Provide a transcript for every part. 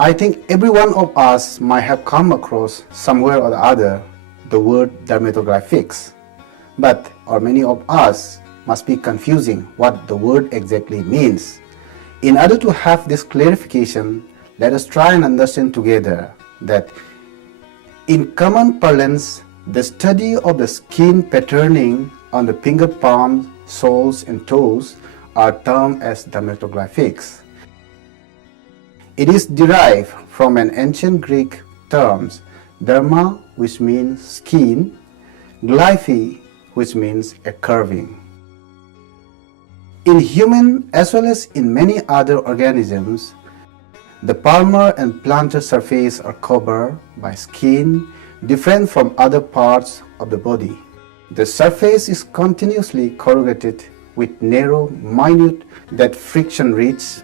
I think every one of us might have come across somewhere or the other the word dermatoglyphics, but or many of us must be confusing what the word exactly means. In order to have this clarification, let us try and understand together that in common parlance, the study of the skin patterning on the finger palms, soles and toes are termed as dermatoglyphics. It is derived from an ancient Greek terms derma, which means skin, glyphi, which means a curving. In human as well as in many other organisms, the palmar and plantar surface are covered by skin different from other parts of the body. The surface is continuously corrugated with narrow, minute that friction rich,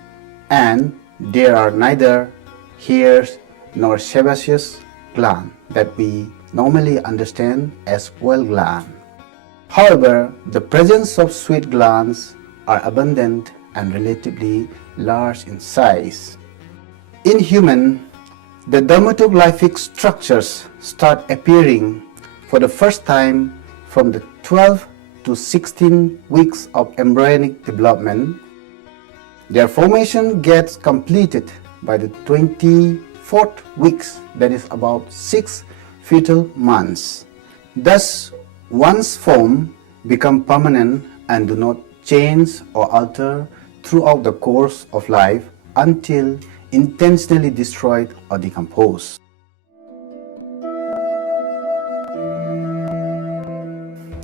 and there are neither hairs nor sebaceous gland that we normally understand as oil gland. However, the presence of sweat glands are abundant and relatively large in size. In human, the dermatoglyphic structures start appearing for the first time from the 12 to 16 weeks of embryonic development. Their formation gets completed by the 24th weeks, that is about 6 fetal months. Thus, once formed, become permanent and do not change or alter throughout the course of life until intentionally destroyed or decomposed.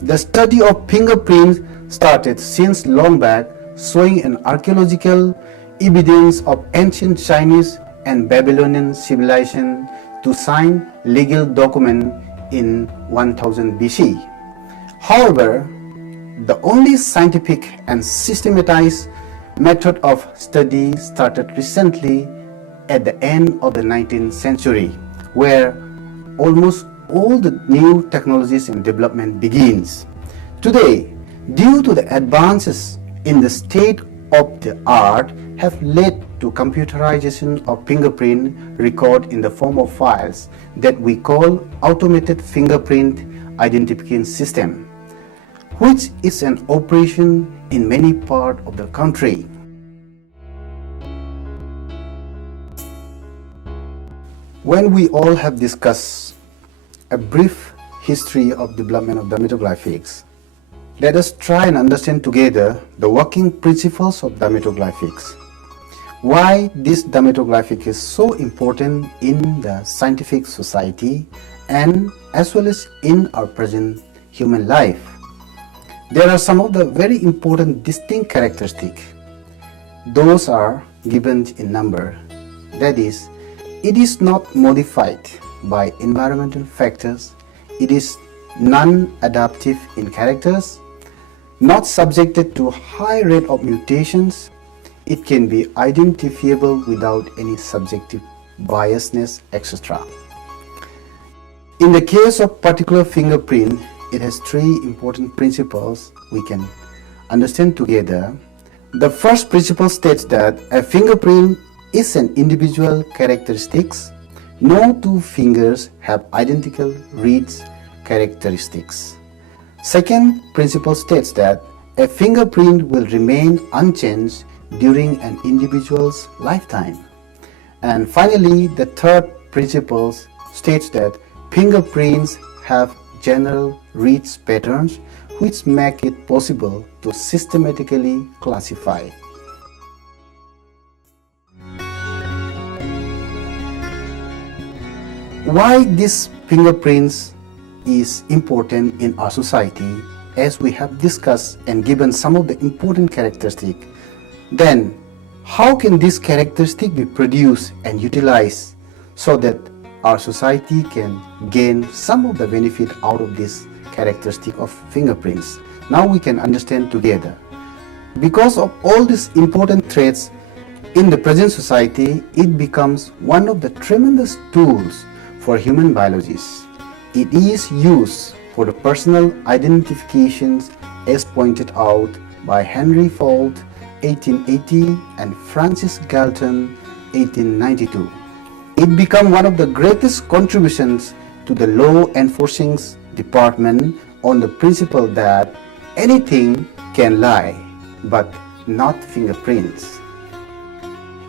The study of fingerprints started since long back, showing an archaeological evidence of ancient Chinese and Babylonian civilization to sign legal document in 1000 BC. However, the only scientific and systematized method of study started recently at the end of the 19th century, where almost all the new technologies and development begins. Today, due to the advances in the state of the art have led to computerization of fingerprint record in the form of files that we call automated fingerprint identification system, which is an operation in many parts of the country. When we all have discussed a brief history of development of dermatoglyphics, let us try and understand together the working principles of dermatoglyphics. Why this dermatoglyphic is so important in the scientific society and as well as in our present human life. There are some of the very important distinct characteristics. Those are given in number. That is, it is not modified by environmental factors. It is non-adaptive in characters, not subjected to high rate of mutations. It can be identifiable without any subjective biasness, etc. In the case of particular fingerprint, it has three important principles we can understand together. The first principle states that a fingerprint is an individual characteristics. No two fingers have identical reads characteristics. Second principle states that a fingerprint will remain unchanged during an individual's lifetime. And finally, the third principle states that fingerprints have general reads patterns which make it possible to systematically classify. Why these fingerprints is important in our society, as we have discussed and given some of the important characteristics, then how can this characteristic be produced and utilized so that our society can gain some of the benefit out of this characteristic of fingerprints? Now we can understand together. Because of all these important traits in the present society, it becomes one of the tremendous tools for human biologists. It is used for the personal identifications as pointed out by Henry Ford 1880 and Francis Galton 1892. It became one of the greatest contributions to the law enforcing department on the principle that anything can lie, but not fingerprints.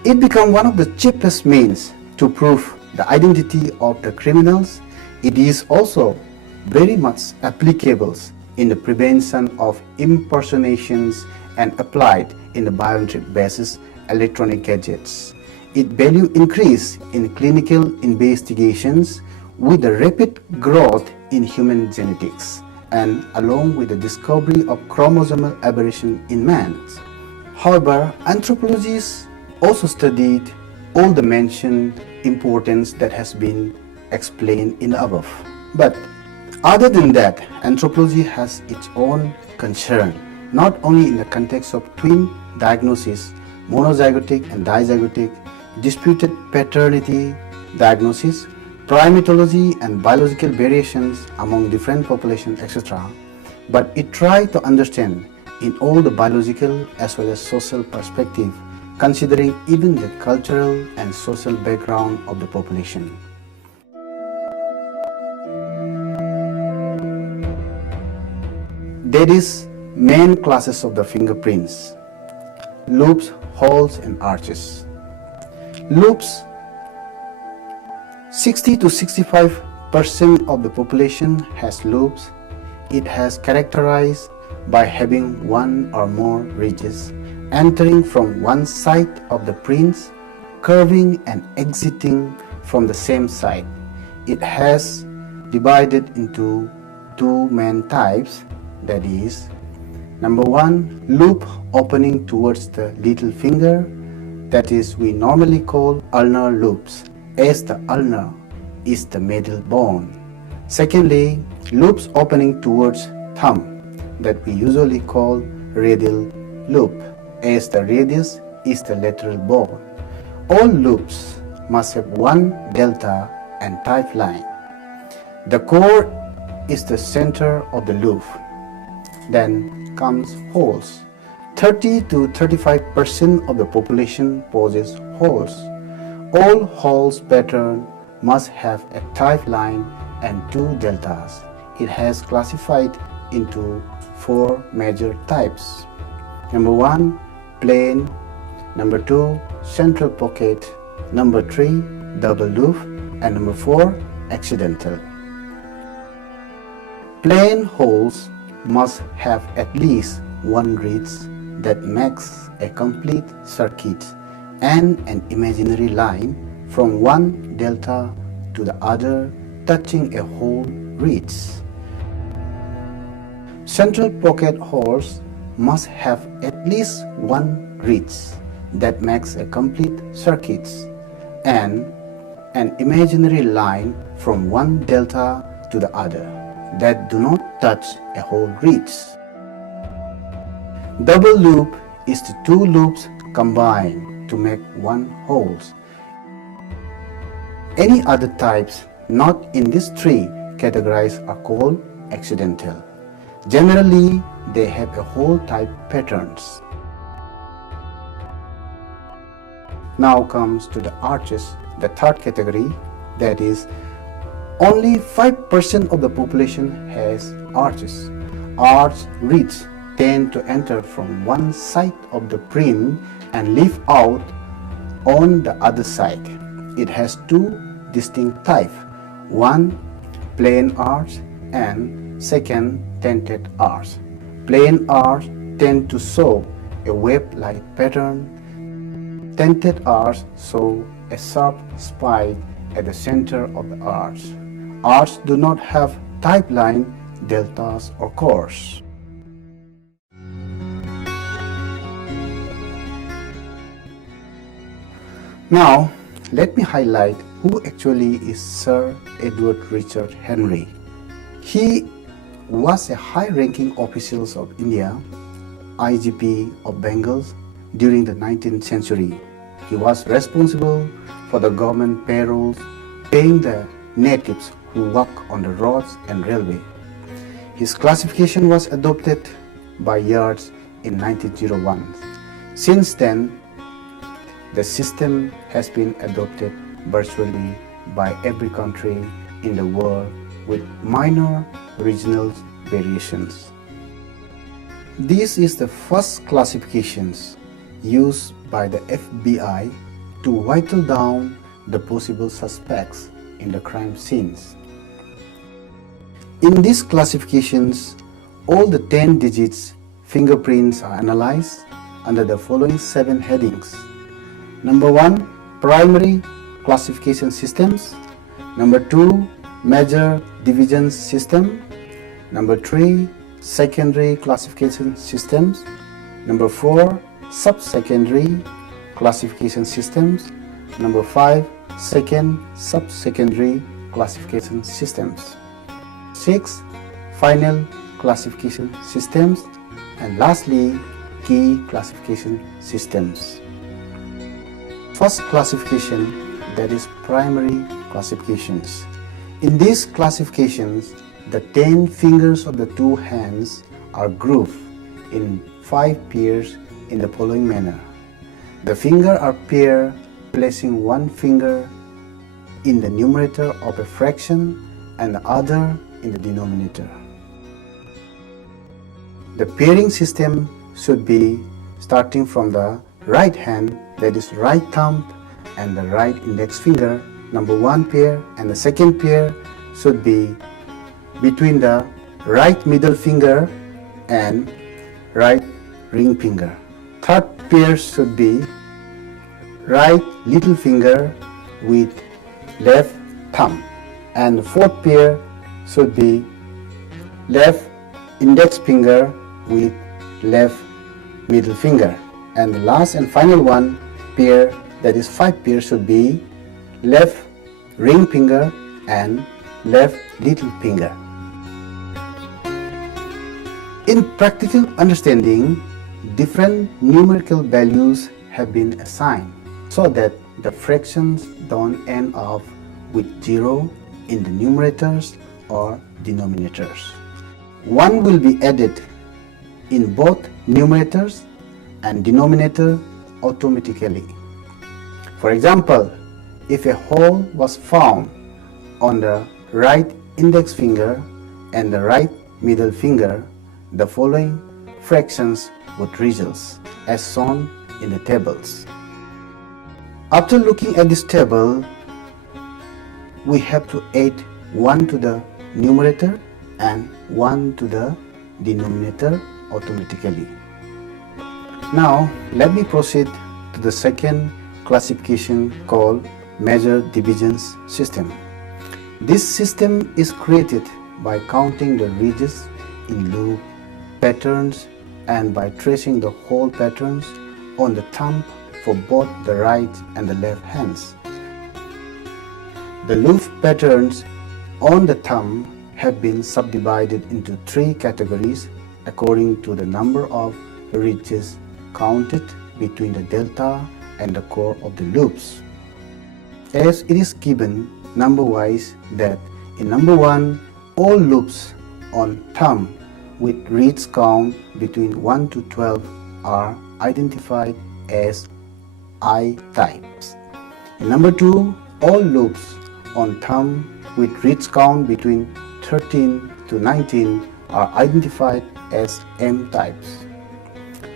It became one of the cheapest means to prove the identity of the criminals. It is also very much applicable in the prevention of impersonations and applied in the biometric basis electronic gadgets. Its value increase in clinical investigations with the rapid growth in human genetics and along with the discovery of chromosomal aberration in man. However, anthropologists also studied all the mentioned importance that has been explained in the above. But other than that, anthropology has its own concern, not only in the context of twin diagnosis, monozygotic and dizygotic, disputed paternity diagnosis, primatology and biological variations among different populations, etc. But it tried to understand in all the biological as well as social perspective, considering even the cultural and social background of the population. There is main classes of the fingerprints: loops, whorls and arches. Loops, 60 to 65% of the population has loops. It has characterized by having one or more ridges entering from one side of the prints, curving and exiting from the same side. It has divided into two main types, that is, number one, loop opening towards the little finger, that is we normally call ulnar loops, as the ulnar is the middle bone. Secondly, loops opening towards thumb, that we usually call radial loop, as the radius is the lateral bone. All loops must have one delta and type line. The core is the center of the loop. Then comes whorls. 30 to 35% of the population possess whorls. All whorls pattern must have a type line and two deltas. It has classified into four major types. Number one, plain. Number two, central pocket. Number three, double loop. And number four, accidental. Plain whorls must have at least one ridge that makes a complete circuit and an imaginary line from one delta to the other touching a whole ridge. Central pocket whorls must have at least one ridge that makes a complete circuit and an imaginary line from one delta to the other that do not touch a whole ridge. Double loop is the two loops combined to make one whorl. Any other types not in these three categories are called accidental. Generally, they have a whole type patterns. Now comes to the arches, the third category, that is, only 5% of the population has arches. Arch ridges tend to enter from one side of the print and leave out on the other side. It has two distinct types, one plain arch and second tented arch. Plain arch tend to show a wave-like pattern. Tented arch show a sharp spike at the center of the arch. Arches do not have type line, deltas or cores. Now, let me highlight who actually is Sir Edward Richard Henry. He was a high-ranking official of India, IGP of Bengal during the 19th century. He was responsible for the government payrolls, paying the natives who work on the roads and railway. His classification was adopted by Yeats in 1901. Since then, the system has been adopted virtually by every country in the world with minor regional variations. This is the first classifications used by the FBI to whittle down the possible suspects in the crime scenes. In these classifications, all the 10 digits fingerprints are analyzed under the following 7 headings. Number 1, primary classification systems. Number 2, major division system. Number 3, secondary classification systems. Number 4, sub-secondary classification systems. Number 5, second sub-secondary classification systems. 6, final classification systems. And lastly, key classification systems. First classification, that is primary classifications. In these classifications, the 10 fingers of the 2 hands are grouped in 5 pairs in the following manner. The fingers are paired, placing one finger in the numerator of a fraction and the other in the denominator. The pairing system should be starting from the right hand, that is right thumb and the right index finger, number 1 pair, and the second pair should be between the right middle finger and right ring finger. Third pair should be right little finger with left thumb, and the fourth pair should be left index finger with left middle finger, and the last and final one pair, that is 5 pair, should be left ring finger and left little finger. In practical understanding, different numerical values have been assigned so that the fractions don't end up with 0 in the numerators or denominators. 1 will be added in both numerators and denominator automatically. For example, if a hole was found on the right index finger and the right middle finger, the following fractions would result as shown in the tables. After looking at this table, we have to add 1 to the numerator and 1 to the denominator automatically. Now let me proceed to the second classification called major divisions system. This system is created by counting the ridges in loop patterns and by tracing the hole patterns on the thumb for both the right and the left hands. The loop patterns on the thumb have been subdivided into 3 categories according to the number of ridges counted between the delta and the core of the loops. As it is given number-wise that in number 1, all loops on thumb with ridge count between 1 to 12 are identified as I types. In number 2, all loops on thumb with ridge count between 13 to 19 are identified as M types.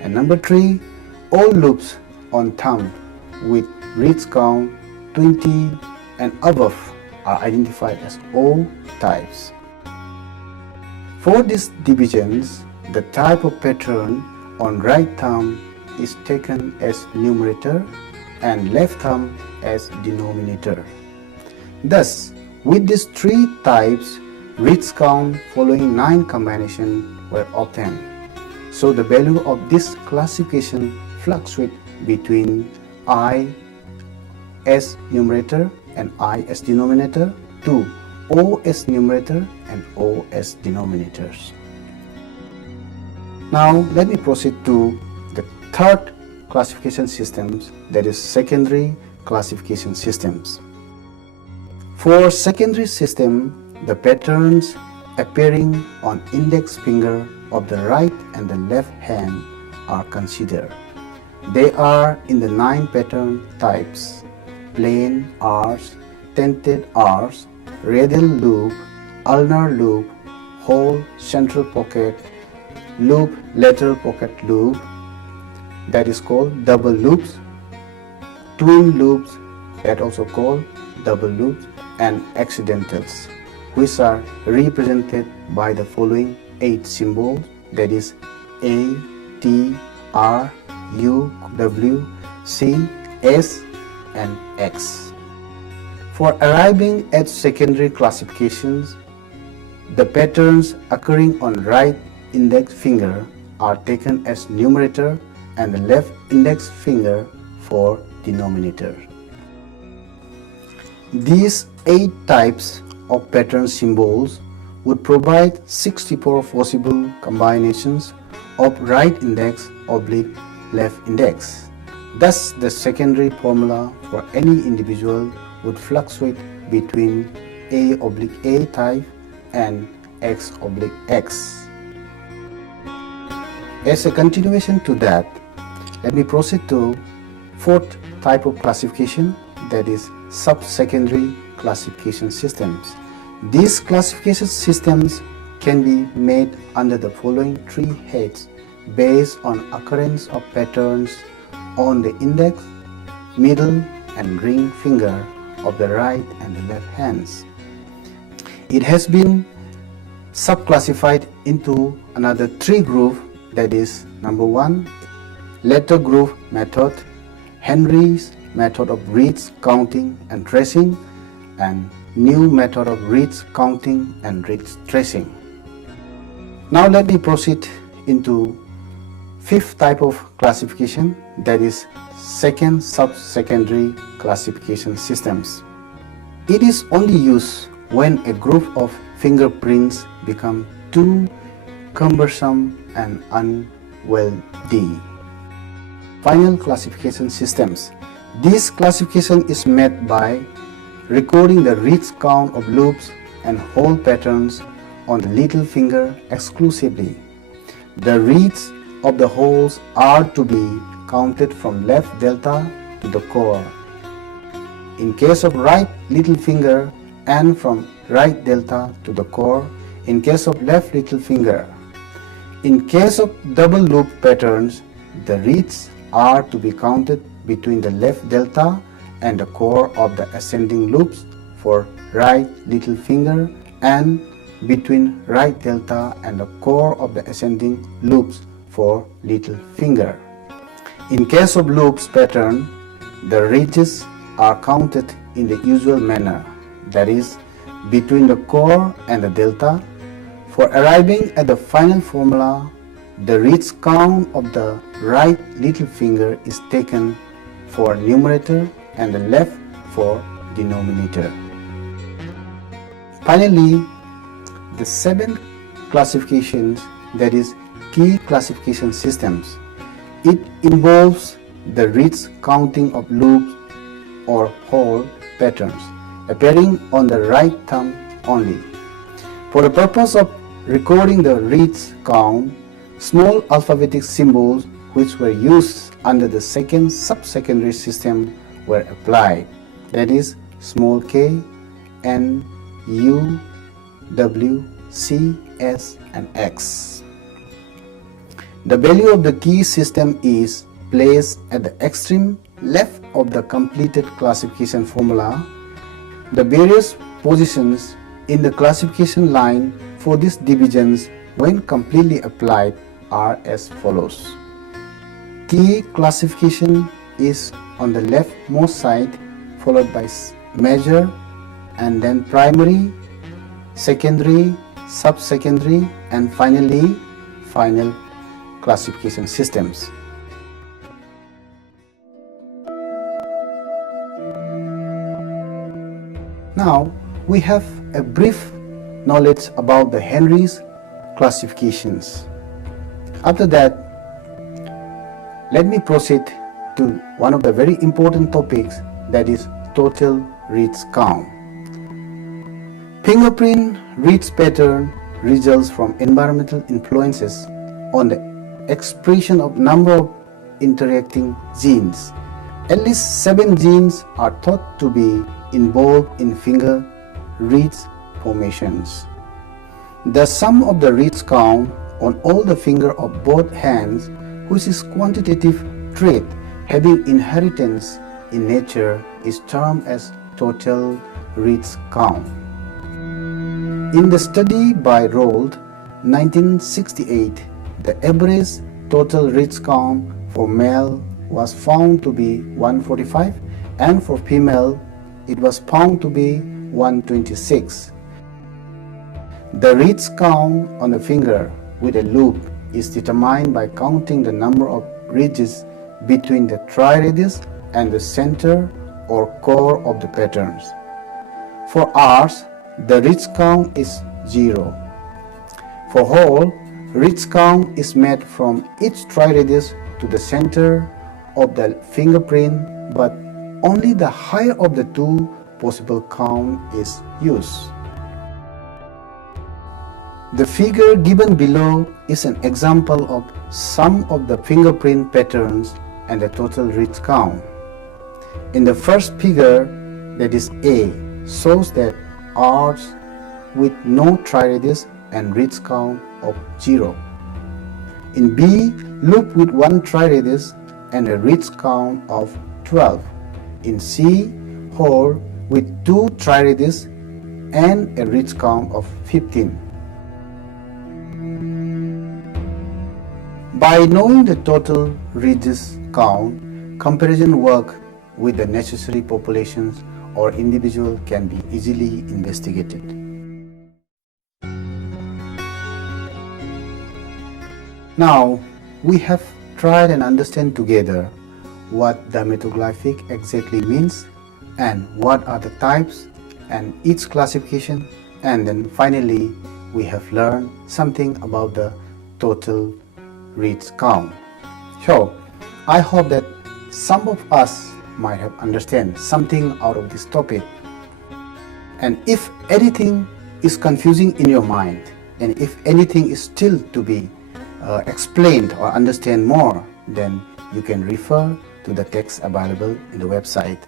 And number 3, all loops on thumb with ridge count 20 and above are identified as O types. For these divisions, the type of pattern on right thumb is taken as numerator and left thumb as denominator. Thus, with these 3 types, ridge count following 9 combinations were obtained. So the value of this classification fluctuates between I as numerator and I as denominator to O as numerator and O as denominators. Now let me proceed to the third classification systems, that is secondary classification systems. For secondary system, the patterns appearing on index finger of the right and the left hand are considered. They are in the 9 pattern types plain arch, tented arch, radial loop, ulnar loop, whole central pocket, loop, lateral pocket loop, that is called double loops, twin loops, that also called double loops, and accidentals, which are represented by the following 8 symbols, that is A, T, R, U, W, C, S, and X. For arriving at secondary classifications, the patterns occurring on right index finger are taken as numerator and the left index finger for denominator. These 8 types of pattern symbols would provide 64 possible combinations of right index oblique left index. Thus, the secondary formula for any individual would fluctuate between A/A type and X/X. As a continuation to that, let me proceed to 4th type of classification, that is sub-secondary classification systems. These classification systems can be made under the following 3 heads based on occurrence of patterns on the index, middle, and ring finger of the right and the left hands. It has been subclassified into another 3 groups, that is number 1, letter group method, Henry's method of reads, counting, and tracing, and new method of reads, counting, and reads, tracing. Now let me proceed into 5th type of classification, that is second sub-secondary classification systems. It is only used when a group of fingerprints become too cumbersome and unwieldy. Final classification systems. This classification is made by recording the reads count of loops and whole patterns on the little finger exclusively. The reads of the wholes are to be counted from left delta to the core. In case of right little finger, and from right delta to the core in case of left little finger. In case of double loop patterns, the reads are to be counted between the left delta and the core of the ascending loops for right little finger and between right delta and the core of the ascending loops for little finger. In case of loops pattern, the ridges are counted in the usual manner, that is, between the core and the delta. For arriving at the final formula, the reads count of the right little finger is taken for numerator and the left for denominator. Finally, the 7th classifications, that is key classification systems. It involves the reads counting of loops or whole patterns appearing on the right thumb only. For the purpose of recording the reads count, small alphabetic symbols which were used under the second sub-secondary system were applied, that is small k, n, u, w, c, s, and x. The value of the key system is placed at the extreme left of the completed classification formula. The various positions in the classification line for these divisions when completely applied are as follows. Key classification is on the leftmost side, followed by major and then primary, secondary, sub-secondary, and finally final classification systems. Now we have a brief knowledge about the Henry's classifications. After that, let me proceed to one of the very important topics, that is total reads count. Fingerprint reads pattern results from environmental influences on the expression of number of interacting genes At least 7 genes are thought to be involved in finger reeds formations. The sum of the reeds count on all the fingers of both hands, which is quantitative trait having inheritance in nature, is termed as total reeds count. In the study by Whorls, 1968, the average total reeds count for male was found to be 145, and for female it was found to be 126. The reeds count on the finger with a loop is determined by counting the number of ridges between the triradius and the center or core of the patterns. For ours, the ridge count is 0. For whole, ridge count is made from each triradius to the center of the fingerprint, but only the higher of the two possible count is used. The figure given below is an example of some of the fingerprint patterns and the total ridge count. In the first figure, that is A, shows that ours with no triradius and ridge count of 0. In B, loop with one triradius and a ridge count of 12. In C, whole with two triradius and a ridge count of 15. By knowing the total ridges count, comparison work with the necessary populations or individual can be easily investigated. Now, we have tried and understand together what dermatoglyphic exactly means and what are the types and its classification, and then finally we have learned something about the total reeds count. So, I hope that some of us might have understand something out of this topic, and if anything is confusing in your mind and if anything is still to be explained or understand more, then you can refer to the text available in the website